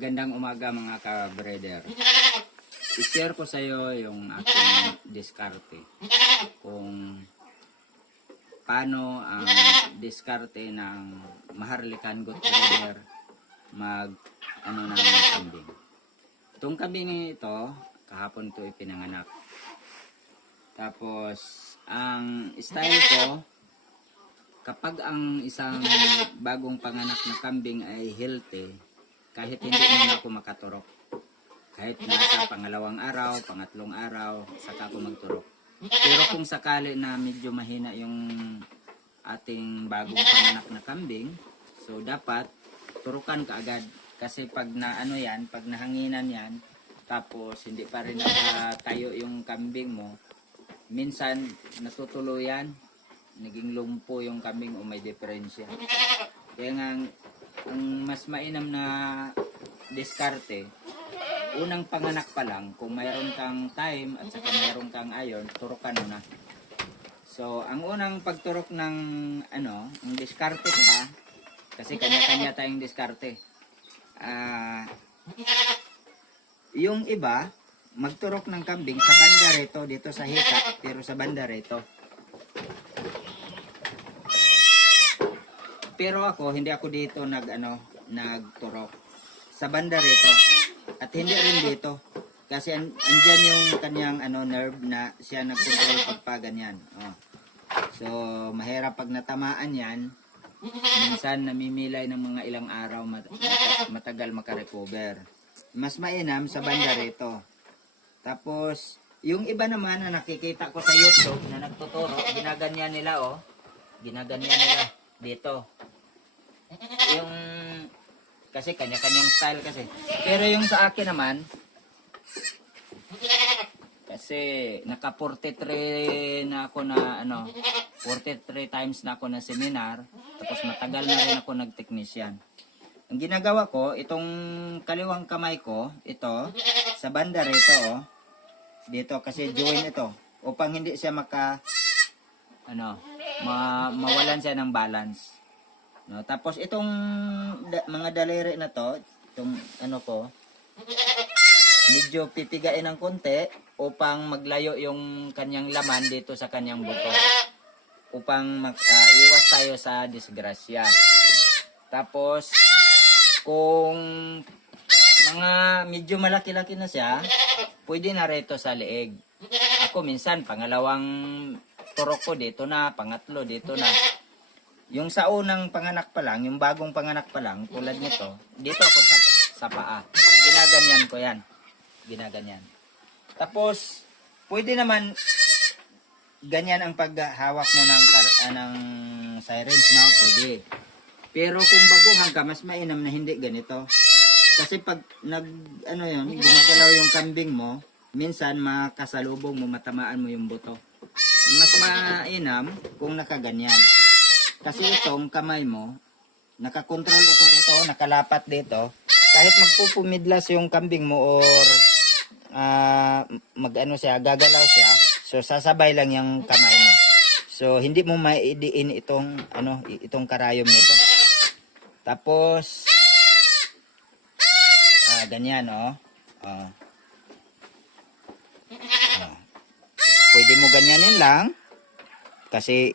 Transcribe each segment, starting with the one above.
Magandang umaga mga ka-brother. I-share ko sa iyo yung aking diskarte. Kung paano ang diskarte ng Maharlikan Good Trader mag ano ng kambing. Itong kambing ito, kahapon ko ipinanganak. Tapos, ang style ko, kapag ang isang bagong panganak na kambing ay healthy, kahit hindi mo ako makaturok. Kahit nasa pangalawang araw, pangatlong araw, saka ako magturok. Pero kung sakali na medyo mahina yung ating bagong panganak na kambing, so dapat turukan ka agad. Kasi pag na ano yan, pag nahanginan yan, tapos hindi pa rin tayo yung kambing mo, minsan natutuluyan, naging lumpo yung kambing o may diferensya. Kaya nga, ang- mas mainam na diskarte, unang panganak pa lang, kung mayroon kang time at saka mayroon kang iron, turukan mo na. So, ang unang pagturok ng ano, ang diskarte ha, kasi kanya-kanya tayong diskarte. Ah, yung iba, magturok ng kambing sa banda rito, dito sa hika, pero sa banda rito. Pero ako, hindi ako dito nag ano, nagturok. Sa banda rito. At hindi rin dito. Kasi an andyan yung kanyang ano nerve na siya nagkontrol pag pa ganyan. Oh. So, mahirap pag natamaan yan, minsan namimilay ng mga ilang araw mat- mata- matagal makarecover. Mas mainam sa banda rito. Tapos, yung iba naman na nakikita ko sa YouTube na nagtuturo, ginaganyan nila oh. Ginaganyan nila dito. Yung kasi kanya-kanyang style kasi. Pero yung sa akin naman kasi naka 43 na ako na ano 43 times na ako na seminar tapos matagal na rin ako nagtechnisyan. Ang ginagawa ko, itong kaliwang kamay ko, ito, sa banda rito, oh, dito, kasi join ito, upang hindi siya maka, ano, ma mawalan siya ng balance. No, tapos itong da- mga daliri na to, itong ano ko, medyo pipigain ng konti upang maglayo yung kanyang laman dito sa kanyang buto. Upang mag, iwas tayo sa disgrasya. Tapos, kung mga medyo malaki-laki na siya, pwede na rito sa leeg. Ako minsan, pangalawang turok ko dito na, pangatlo dito na. Yung sa unang panganak pa lang, yung bagong panganak pa lang, tulad nito, dito ako sa, sa paa. Ginaganyan ko yan. Ginaganyan. Tapos, pwede naman, ganyan ang paghawak mo ng, kar- ah, ng syringe, no? Pwede. Pero kung baguhan ka, mas mainam na hindi ganito. Kasi pag nag, ano yun, gumagalaw yung kambing mo, minsan makasalubong mo, matamaan mo yung buto. Mas mainam kung nakaganyan. Kasi itong kamay mo, nakakontrol ito dito, nakalapat dito. Kahit magpupumidlas yung kambing mo or ah, mag-ano siya, gagalaw siya, so sasabay lang yung kamay mo. So hindi mo maidiin itong ano, itong karayom nito. Tapos ah ganyan oh. Ah. Ah. Pwede mo ganyanin lang kasi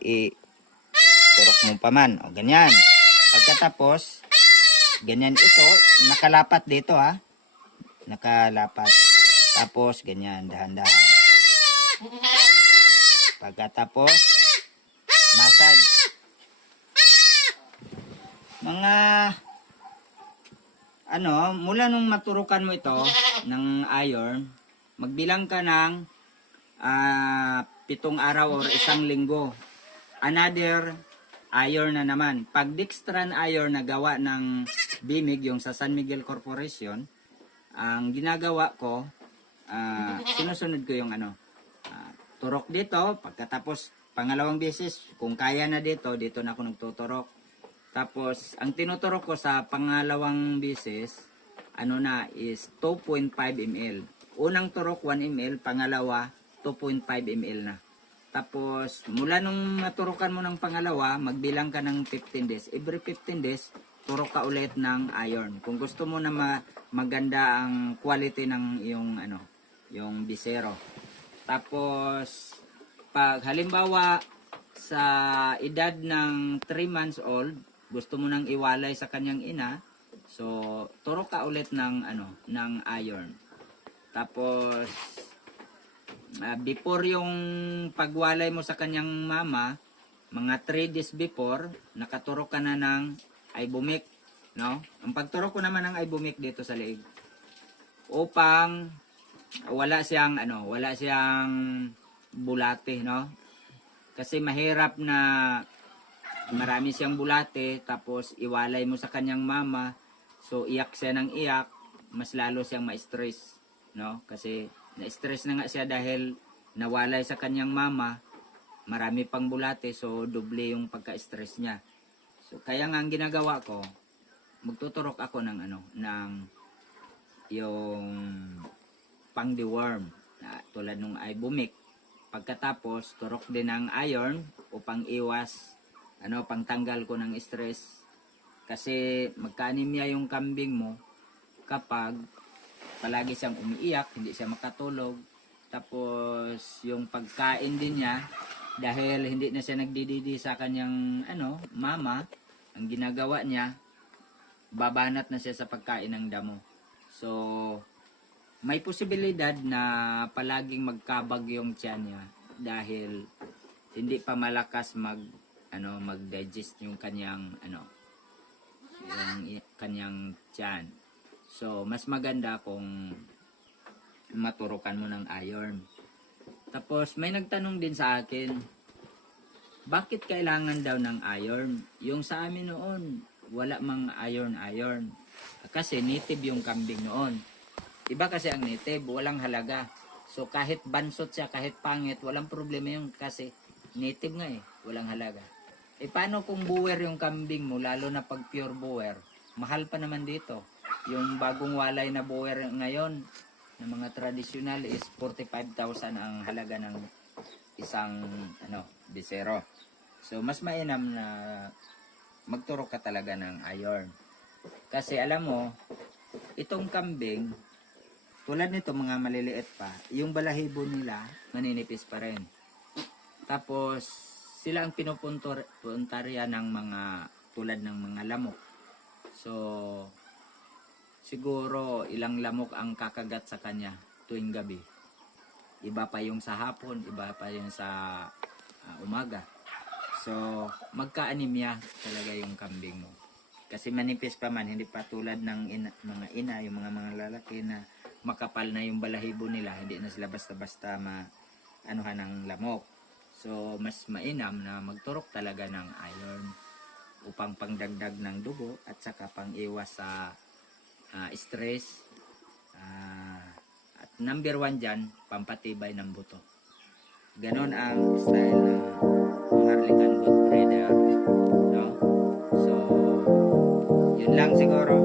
turok mo pa man. O, ganyan. Pagkatapos, ganyan ito, nakalapat dito ha. Nakalapat. Tapos, ganyan, dahan-dahan. Pagkatapos, massage. Mga, ano, mula nung maturukan mo ito ng iron, magbilang ka ng ah, pitong araw or isang linggo. Another iron na naman. Pag Dextran iron na gawa ng BIMIG, yung sa San Miguel Corporation, ang ginagawa ko, ah, sinusunod ko yung ano, ah, turok dito, pagkatapos pangalawang beses, kung kaya na dito, dito na ako nagtuturok. Tapos, ang tinuturok ko sa pangalawang beses, ano na, is 2.5 ml. Unang turok 1 ml, pangalawa 2.5 ml na. Tapos, mula nung naturukan mo ng pangalawa, magbilang ka ng 15 days. Every 15 days, turok ka ulit ng iron. Kung gusto mo na ma- maganda ang quality ng yung ano, yung bisero. Tapos pag halimbawa sa edad ng 3 months old, gusto mo nang iwalay sa kanyang ina, so turo ka ulit ng ano, ng iron. Tapos ah, before yung pagwalay mo sa kanyang mama, mga 3 days before, nakaturo ka na ng ibumik, no? Ang pagturo ko naman ng ibumik dito sa leeg upang wala siyang ano, wala siyang bulate, no? Kasi mahirap na marami siyang bulate tapos iwalay mo sa kanyang mama, so iyak siya ng iyak, mas lalo siyang ma-stress, no? Kasi na-stress na nga siya dahil nawalay sa kanyang mama, marami pang bulate, so doble yung pagka-stress niya. So kaya nga ang ginagawa ko, magtuturok ako ng ano, ng yung pang deworm na tulad nung ibumik. Pagkatapos, turok din ng iron upang iwas, ano, pangtanggal ko ng stress. Kasi magka-anemia yung kambing mo kapag palagi siyang umiiyak, hindi siya makatulog. Tapos, yung pagkain din niya, dahil hindi na siya nagdididi sa kanyang, ano, mama, ang ginagawa niya, babanat na siya sa pagkain ng damo. So, may posibilidad na palaging magkabag yung tiyan niya dahil hindi pa malakas mag ano mag-digest yung kanyang ano yung kanyang tiyan. So, mas maganda kung maturukan mo ng iron. Tapos, may nagtanong din sa akin, bakit kailangan daw ng iron? Yung sa amin noon, wala mang iron-iron. Kasi native yung kambing noon. Iba kasi ang native, walang halaga. So kahit bansot siya, kahit pangit, walang problema yun kasi native nga eh, walang halaga. Eh paano kung buwer yung kambing mo, lalo na pag pure buwer, mahal pa naman dito. Yung bagong walay na buwer ngayon, ng mga traditional is 45,000 ang halaga ng isang ano, bisero. So mas mainam na magturo ka talaga ng iron. Kasi alam mo, itong kambing, tulad nito mga maliliit pa, yung balahibo nila maninipis pa rin. Tapos sila ang pinupuntarya ng mga tulad ng mga lamok. So siguro ilang lamok ang kakagat sa kanya tuwing gabi. Iba pa yung sa hapon, iba pa yung sa ah, umaga. So magka-anemia talaga yung kambing mo. Kasi manipis pa man, hindi pa tulad ng ina, mga ina, yung mga mga lalaki na makapal na yung balahibo nila, hindi na sila basta-basta ma anuhan ng lamok. So, mas mainam na magturok talaga ng iron upang pangdagdag ng dugo at saka pang iwas sa uh, stress, uh, at number one dyan, pampatibay ng buto. Ganon ang style ng uh, Harlequin Good Breeder. No? So, yun lang siguro.